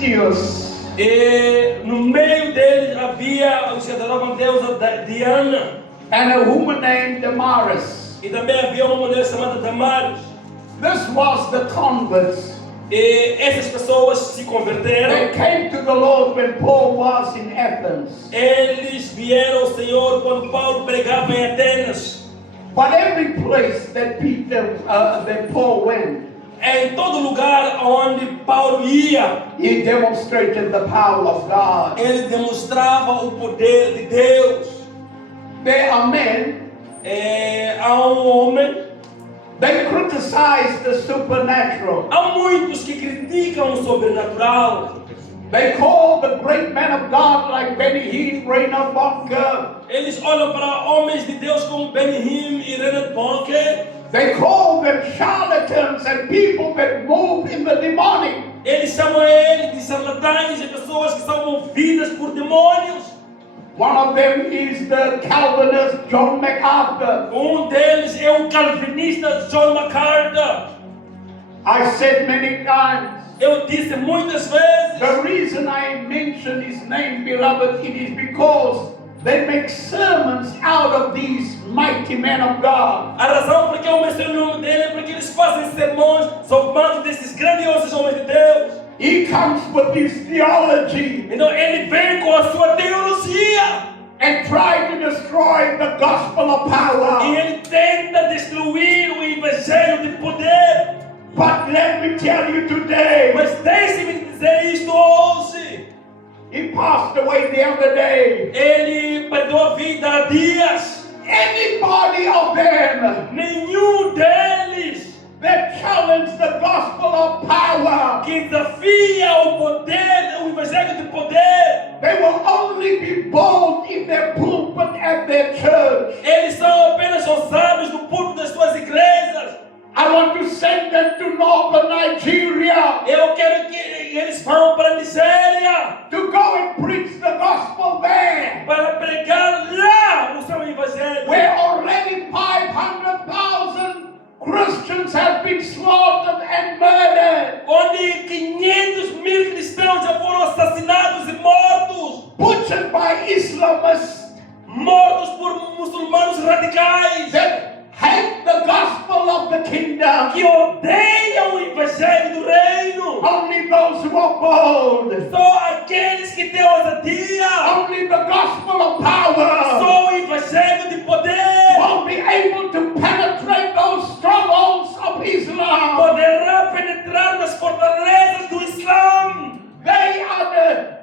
E no meio deles havia os que adoravam a deusa Diana. And a woman named Damaris. E também havia uma mulher chamada Damaris. This was the converts. E essas pessoas se converteram. They came to the Lord when Paul was in Athens. Eles vieram ao Senhor quando Paulo pregava em Atenas. But every place that Paul went, em todo lugar onde Paulo ia, he demonstrated the power of God. Ele demonstrava o poder de Deus. There are men. Há homem. They criticize the supernatural. Há muitos que criticam o sobrenatural. They call the great men of God like Benny Hinn, Reinhard Bonnke. Eles olham para homens de Deus como Benny Hinn e Reinhard Bonnke. They call them charlatans and people that move in the demonic. Eles chamam ele de charlatães e pessoas que são movidas por demônios. One of them is the Calvinist John MacArthur. Deles é o calvinista John MacArthur. I said many times. Eu disse muitas vezes. The reason I mention his name, beloved, it is because they make sermons out of these mighty men of God. A razão por que eu menciono o nome dele é porque eles fazem sermões sobre desses grandiosos homens de Deus. He comes with his theology. Então ele vem com a sua teologia. And try to destroy the gospel of power. E ele tenta destruir o evangelho de poder. But let me tell you today. Mas deixe-me dizer isto hoje. He passed away the other day. Ele perdeu a vida há dias. Anybody of them. Nenhum deles. That challenge the gospel of power. Que desafia o poder, o evangelho de poder. They will only be bold in their pulpit at their church. Eles são apenas ousados no púlpito das suas igrejas. I want to send them to northern Nigeria. Eu quero que eles vão para a Nigéria. To go and preach the gospel there. Para pregar lá o seu evangelho. Where already 500,000 Christians have been slaughtered and murdered. Onde 500.000 cristãos já foram assassinados e mortos. Butchered by Islamists. Mortos por muçulmanos radicais. That hate the gospel of the kingdom. Que odeiam o evangelho do reino. Only those who are bold. Só aqueles que têm ousadia. Only the gospel of power. Só o evangelho de poder. Will be able to penetrate those strongholds of Islam. Poderá penetrar nas fortalezas do Islã.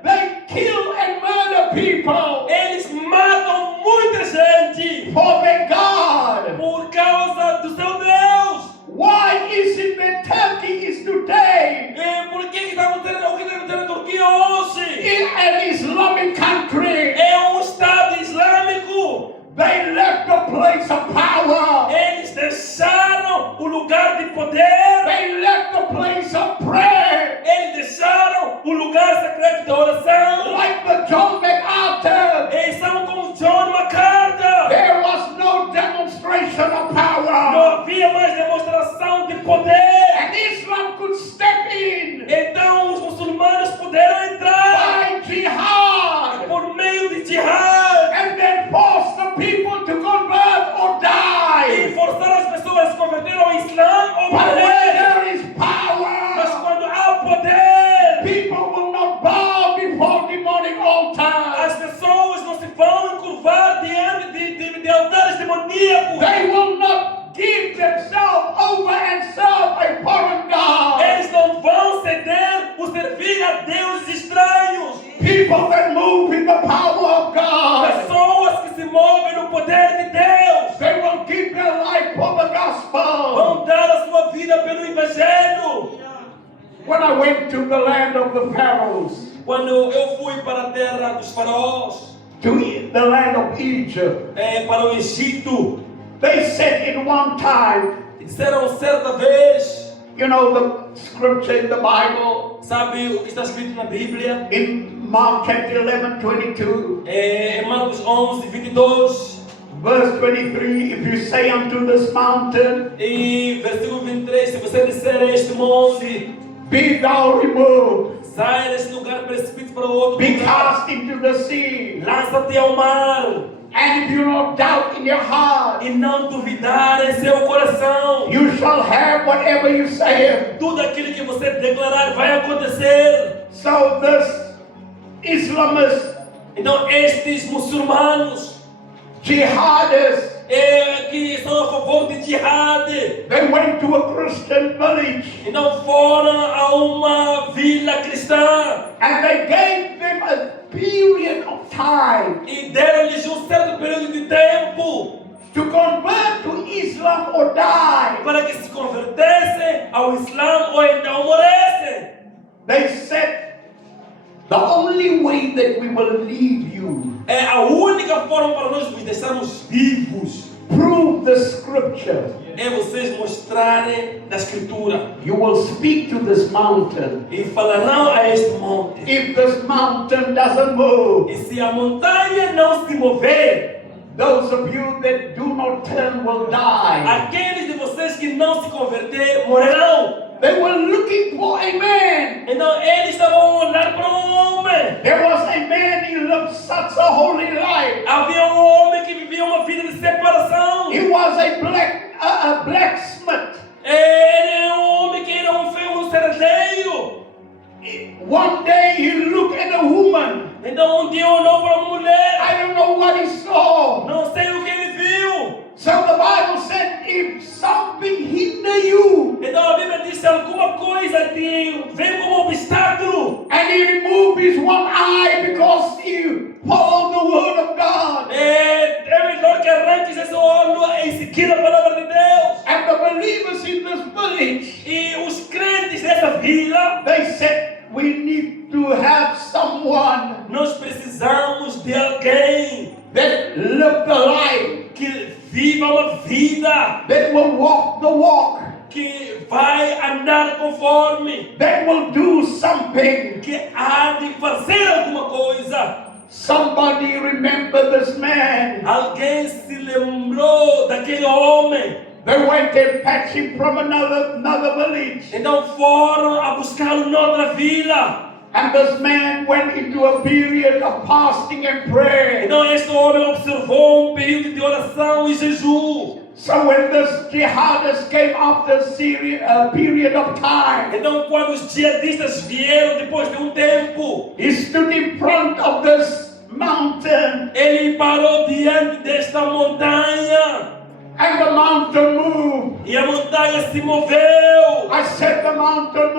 They kill and murder people. Eles matam muita gente. For their God. Por causa do seu Deus. Why is it that Turkey is today? Por que está acontecendo o que está acontecendo na Turquia hoje? In an Islamic country. É Estado islâmico. They left the place of power. Eles deixaram o lugar de poder. They left the place of prayer. Eles deixaram o lugar secreto de oração. Like the John MacArthur. Eles são como John MacArthur. There was no demonstration of power. Não havia mais demonstração de poder. And Islam could step in. Então os muçulmanos puderam entrar. By jihad. Por meio de jihad. And then force the people to convert or die. E forçar as pessoas a se converter ao Islã ou But morrer. when there is power. Mas quando há poder, people will not bow before demonic altars. as pessoas não se vão encurvar diante de altares demoníacos. They will not give themselves over and serve a foreign God. Eles não vão ceder por servir a deuses estranhos. People that move in the power of God. Pessoas que se movem no poder de Deus. They will give their life for the gospel. Vão dar a sua vida pelo evangelho. When I went to the land of the pharaohs, Quando eu fui para a terra dos faraós, to the land of Egypt, para o Egito, they said in one time, disseram certa vez, you know the scripture in the Bible, sabe o que está escrito na Bíblia? in Mark chapter 11:22, Em Marcos 11:22, verse 23, if you say unto this mountain, e versículo 23, se você disser a este monte, be thou removed, sai deste precipite para outro Be lugar. cast into the sea. Lança-te ao mar. And if you not doubt in your heart, E não duvidar em seu coração. you shall have whatever you say. Tudo aquilo que você declarar vai acontecer. So this Islamists, Então estes muçulmanos jihadists, que são a favor de jihad, they went to a Christian village então foram a uma vila cristã and they gave them a period of time e deram-lhes um certo período de tempo to convert to Islam or die. para que se convertessem ao Islã ou então morressem. They said, the only way that we will leave you, É a única forma para nós vos deixarmos vivos prove the scripture. é vocês mostrarem na Escritura You will speak to this mountain. e falarão a este monte. If this mountain doesn't move, E se a montanha não se mover, those of you that do not turn will die. aqueles de vocês que não se converter morrerão. They were looking for a man. Então eles estavam a olhar para um homem. There was a man, he lived such a holy life. Havia um homem que vivia uma vida de separação. He was a blacksmith. Ele era um homem que era um serradeiro. One day he looked at a woman. Então um dia olhou para uma mulher. I don't know what he saw. Não sei o que ele viu. So the Bible said, if something hinder you, Então a Bíblia diz: se alguma coisa te vem como obstáculo, and he removed his one eye because he followed the word of God, é melhor que arranques esse olho e seguir a palavra de Deus. and the believers in this village, E os crentes dessa vila, they said, we need to have someone nós precisamos de alguém that lived the life, que viva uma vida, that will walk the walk, que vai andar conforme, that will do something. que há de fazer alguma coisa. Somebody remember this man. Alguém se lembrou daquele homem. They went and fetched him from another village. Então foram a buscá-lo noutra vila. And this man went into a period of fasting and prayer. Então este homem observou um período de oração e jejum. So when this jihadists came after a period of time, Então quando os jihadistas vieram depois de um tempo, he stood in front of this mountain, ele parou diante desta montanha. and the mountain moved. E a montanha se moveu. I said the mountain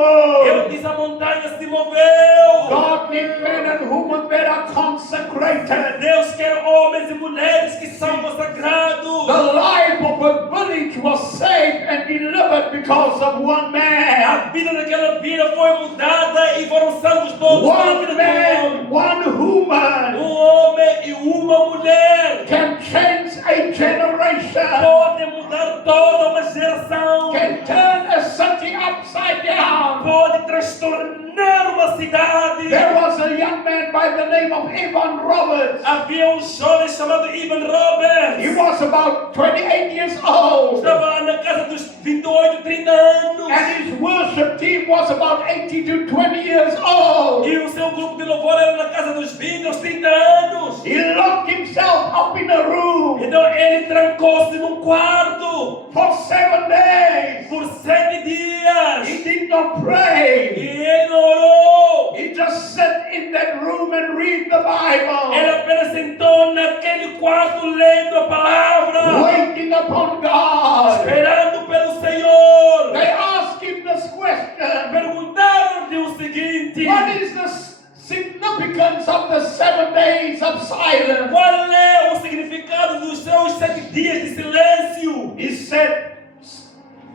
Eu moved. disse: a montanha se moveu. God needs men and women that are consecrated. Deus quer homens e mulheres que são consagrados. The life of a village was saved and delivered because of one man. A vida daquela vila foi mudada e foram salvos todos. One man, one woman Homem e uma mulher can change a generation, podem mudar toda uma geração. can turn a city upside down. Pode transtornar uma cidade. There was a young man by the name of Evan Roberts. Havia um jovem chamado Ivan He Roberts. was about 28 years old, Estava na casa dos 28, 30 anos. and his worship team was about 80 to 20 years old. E o seu grupo de louvor era na casa dos 20 aos 30 anos. He locked himself up in a room Então ele trancou-se num quarto for 7 days. por 7 dias. He did not pray. E ele não orou. He just sat in that room and read the Bible, Ele apenas sentou naquele quarto lendo a palavra, waiting upon God. esperando pelo Senhor. They asked him this question: Perguntaram-lhe o seguinte: what is the significance of the 7 days of silence? qual é o significado dos seus 7 dias de silêncio? He said,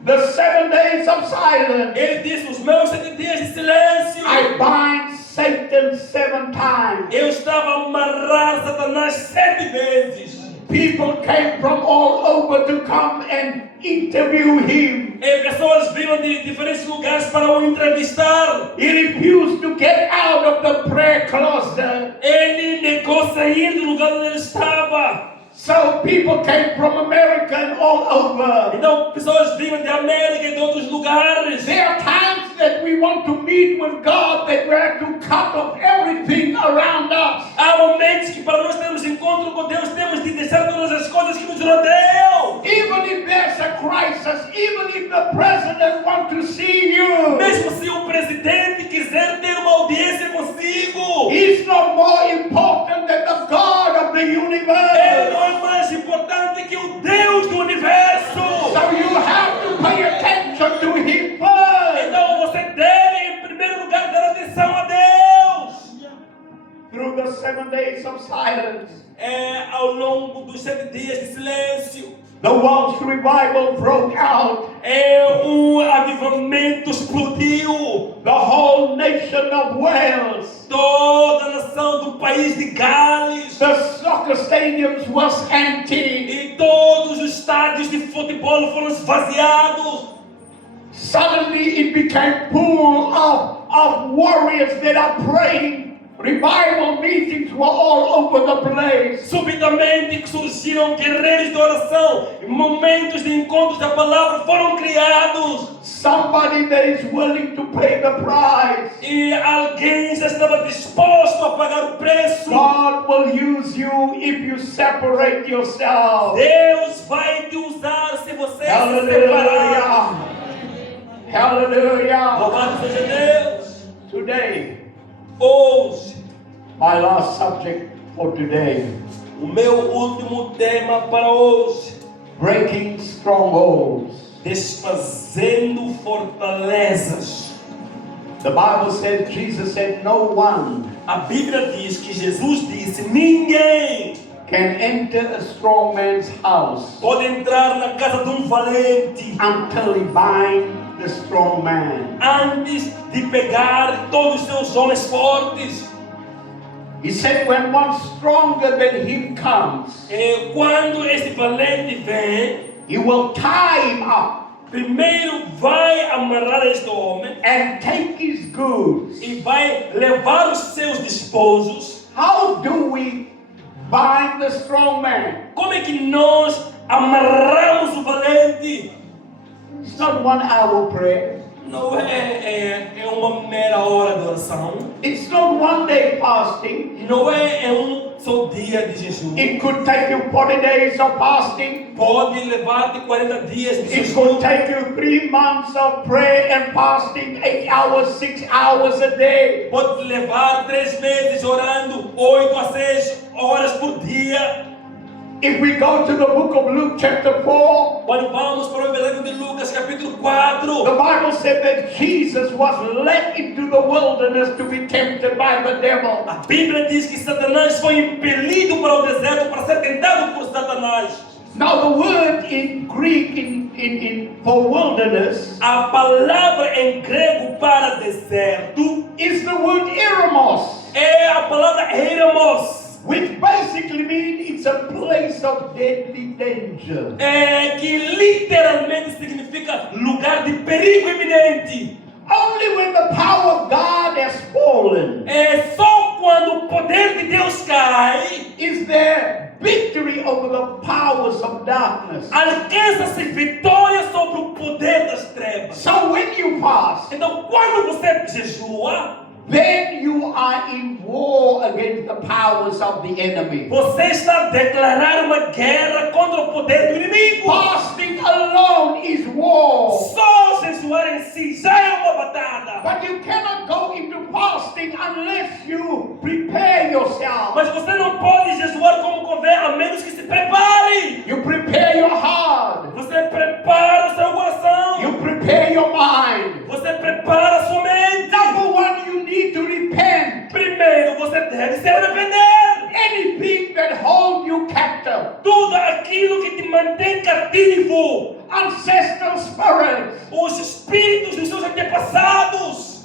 the 7 days of silence, Ele disse: os meus 7 dias de silêncio, I bind Satan 7 times. eu estava a amarrar Satanás 7 vezes. People came from all over to come and interview him. E pessoas vinham de diferentes lugares para o entrevistar. He refused to get out of the prayer closet. Ele negou sair do lugar onde ele estava. So people came from America and all over. Então, pessoas vinham da América e de outros lugares. There are times that we want to meet with God that we have to cut off everything around us. Há momentos que para nós termos encontro com Deus, temos de deixar todas as coisas que nos rodeiam. Even if there's a crisis, even if the president wants to see you, Mesmo se o presidente quiser ter uma audiência consigo, he's not more important than the God of the ele universe. não é mais importante que o Deus do universo. So you have to pay attention to him first. Então você deve, em primeiro lugar, dar atenção a Deus. Through the 7 days of silence, Ao longo dos 7 dias de silêncio, the Welsh revival broke out. um avivamento explodiu. The whole nation of Wales, Toda a nação do país de Gales the soccer stadiums was empty. e todos os estádios de futebol foram esvaziados. Suddenly it became full of warriors that are praying. Revival meetings were all over the place. Subitamente surgiram guerreiros de oração. Momentos de encontros da palavra foram criados. Somebody that is willing to pay the price. E alguém já estava disposto a pagar o preço. God will use you if you separate yourself. Deus vai te usar se você se separar. Hallelujah. Hallelujah. Louvado seja Deus. Today, Hoje, my last subject for today, o meu último tema para hoje. breaking strongholds. Desfazendo fortalezas. The Bible says, Jesus said, no one A Bíblia diz que Jesus disse: ninguém can enter a strong man's house pode entrar na casa de valente until he bind the strong man. antes de pegar todos os seus homens fortes. He said, when one stronger than him comes, Quando este valente vem, he will tie him up primeiro vai amarrar este homem and take his goods. e vai levar os seus desposos. How do we bind the strong man? Como é que nós amarramos o valente? It's not 1 hour prayer. Não é uma mera hora de oração. It's not 1 day fasting. Não é só dia de jejum. It could take you 40 days of fasting. Pode levar-te 40 dias de It jejum. could take you 3 months of prayer and fasting, 8 hours, 6 hours a day. Pode levar 3 meses orando 8 a 6 horas por dia. If we go to the book of Luke chapter 4, Quando vamos para o Evangelho de Lucas capítulo the 4, Bible said that Jesus was led into the wilderness to be tempted by the devil. a Bíblia diz que Satanás foi impelido para o deserto para ser tentado por Satanás. Now the word in Greek for wilderness A palavra em grego para deserto is the word eremos, é a palavra eremos, which basically means it's a place of deadly danger. que literalmente significa lugar de perigo iminente. Only when the power of God has fallen É só quando o poder de Deus cai, is there victory over the powers of darkness. alcança-se vitória sobre o poder das trevas. So when you fast, Então, quando você jejua, then you are in war against the powers of the enemy. você está a declarar uma guerra contra o poder do inimigo. Fasting alone is war. Só jejuar em si já é uma batalha. But you cannot go into fasting unless you prepare yourself. Mas você não pode jejuar como convém, a menos que se prepare. You prepare your heart. Você prepara o seu coração. You prepare your mind. Você prepara a sua mente. Number one, you need to repent. Primeiro, você deve se arrepender. Anything that holds you captive, Tudo aquilo que te mantém cativo, ancestral spirits, os espíritos dos seus antepassados,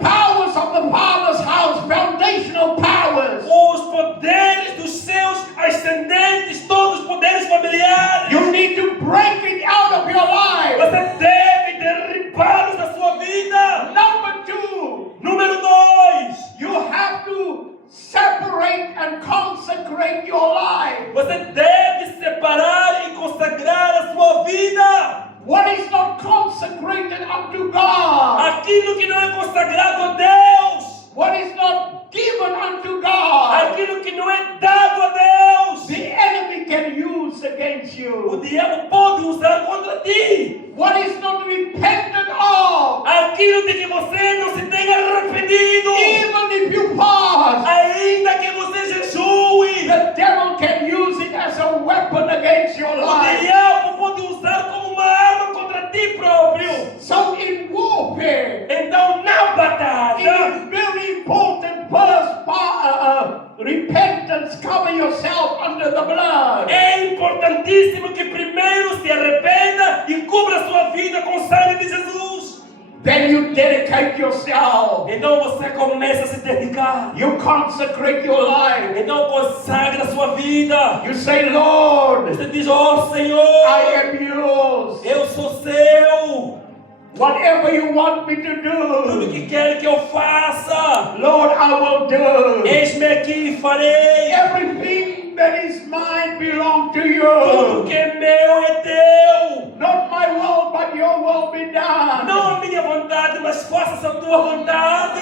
powers of the Father's house, foundational powers. os poderes dos seus ascendentes, todos os poderes familiares. You need to break it out of your life. Você deve derribá-los da sua vida. Number two, Número 2, you have to separate and consecrate your life. você querido, even if you fast, ainda que você jejue, the devil can use it as a weapon against your o life. diabo pode usar como uma arma contra ti próprio. So in warfare, Então, na it batalha, is very important first repentance, cover yourself under the blood. é importantíssimo que primeiro se arrependa e cubra sua vida com o sangue de Jesus. Then you dedicate yourself. Então você começa a se dedicar. You consecrate your life. Então consagra a sua vida. You say, Lord, Você diz, ó Senhor, I am yours. eu sou seu. Whatever you want me to Tudo do, que quer que eu faça, Lord, I will do. eis-me aqui e farei. Everything that is mine belongs to Tudo you. que é meu é teu. Not my will, but your will be done. Não a minha vontade, mas faça-se a tua vontade.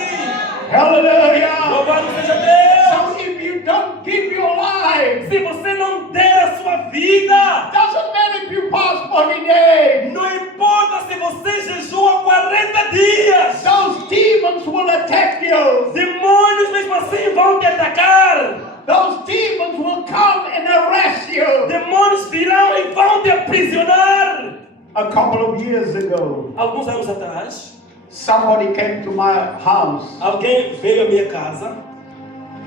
Hallelujah. Louvado seja Deus. So if you don't give your life, Se você não der a sua vida, doesn't matter if you fast 40 days, não importa se você jejua 40 dias. those demons will attack you. Demônios mesmo assim vão te atacar. Those demons will come and arrest you. Demônios virão e vão te aprisionar. A couple of years ago, Alguns anos atrás, somebody came to my house. alguém veio à minha casa.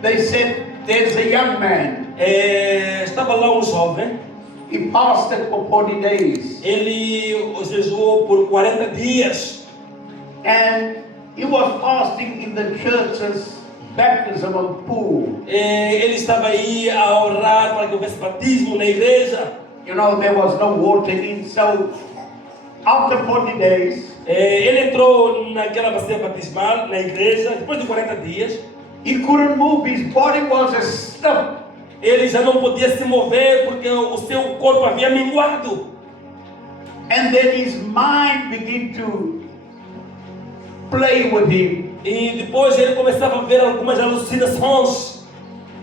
They said, there's a young man. Estava lá um jovem. He fasted for 40 days. Ele jejuou por 40 dias. And he was fasting in the church's baptism pool. Ele estava aí a orar para que houvesse batismo na igreja. You know, there was no water in. So after 40 days, Ele entrou naquela bacia batismal na igreja. Depois de 40 dias, he couldn't move. His body was stuffed. ele já não podia se mover porque o seu corpo havia minguado. And then his mind began to play with him. E depois ele começava a ver algumas alucinações.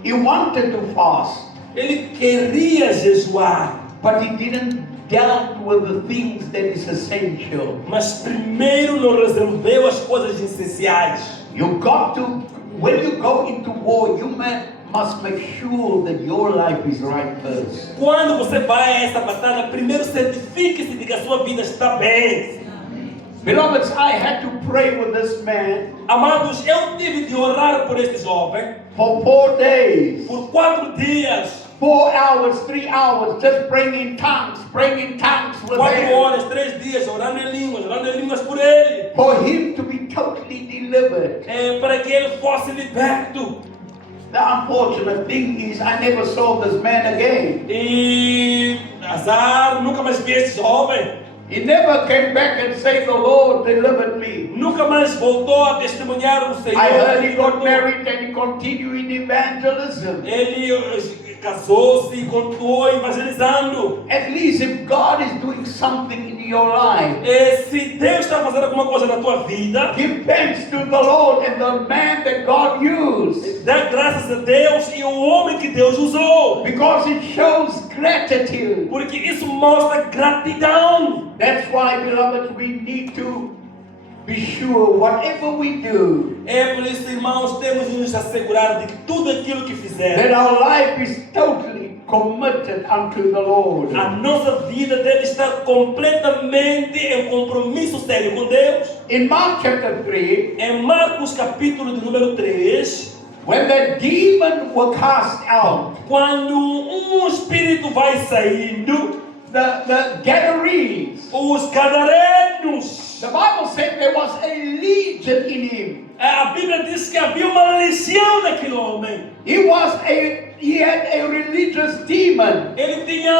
He wanted to fast, Ele queria jejuar, but he didn't deal with the things that is essential. mas primeiro não resolveu as coisas essenciais. You got to, when you go into war, you must make sure that your life is right first. Quando você vai a essa batalha, primeiro certifique-se de que a sua vida está bem. Beloveds, I had to pray with this man Amados, eu tive de orar por este jovem for 4 days, por 4 dias, 4 hours, 3 hours, just praying in tongues with 4 him, horas, 3 dias, orando em línguas por ele, for him to be totally delivered. para que ele fosse liberto. The unfortunate thing is I never saw this man again. E azar, nunca mais vi esse jovem. He never came back and said, the Lord delivered me. Nunca mais voltou a testemunhar o Senhor. I heard he got married and he continued in evangelism. Ele casou-se e continuou evangelizando. At least if God is doing something in your life, Se Deus está fazendo alguma coisa na tua vida, give thanks to the Lord and the man that God used, dá graças a Deus e o homem que Deus usou. because it shows gratitude. Porque isso mostra gratidão. That's why, beloved, we need to be sure whatever we do, É por isso, irmãos, temos de nos assegurar de que tudo aquilo que that fizermos, our life is totally committed unto the Lord. a nossa vida deve estar completamente em compromisso sério com Deus. In Mark chapter 3, Em Marcos capítulo de número 3, when the demon were cast out, quando um espírito vai saindo, the Gadarenes, os gadarenos, the Bible said there was a legion in him. a Bíblia diz que havia uma legião naquele homem. He had a religious demon. Ele tinha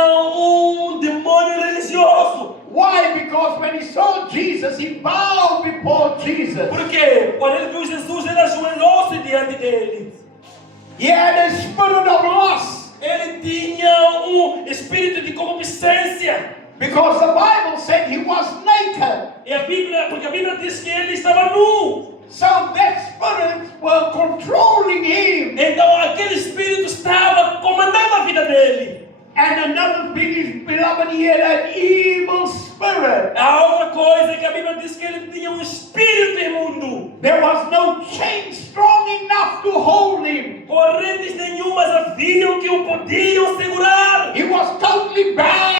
demônio religioso. Why? Because when he saw Jesus, he bowed before Jesus. Por quê? Quando ele viu Jesus, ele ajoelhou-se diante dele. He had a spirit of lust. Ele tinha espírito de concupiscência. Because the Bible said he was naked. Porque a Bíblia diz que ele estava nu. So that spirit were controlling him. Então aquele espírito estava comandando a vida dele. And another thing is, beloved, he had an evil spirit. A outra coisa é que a Bíblia diz que ele tinha um espírito imundo. There was no chain strong enough to hold him. Correntes nenhumas haviam que o podiam segurar. He was totally bound.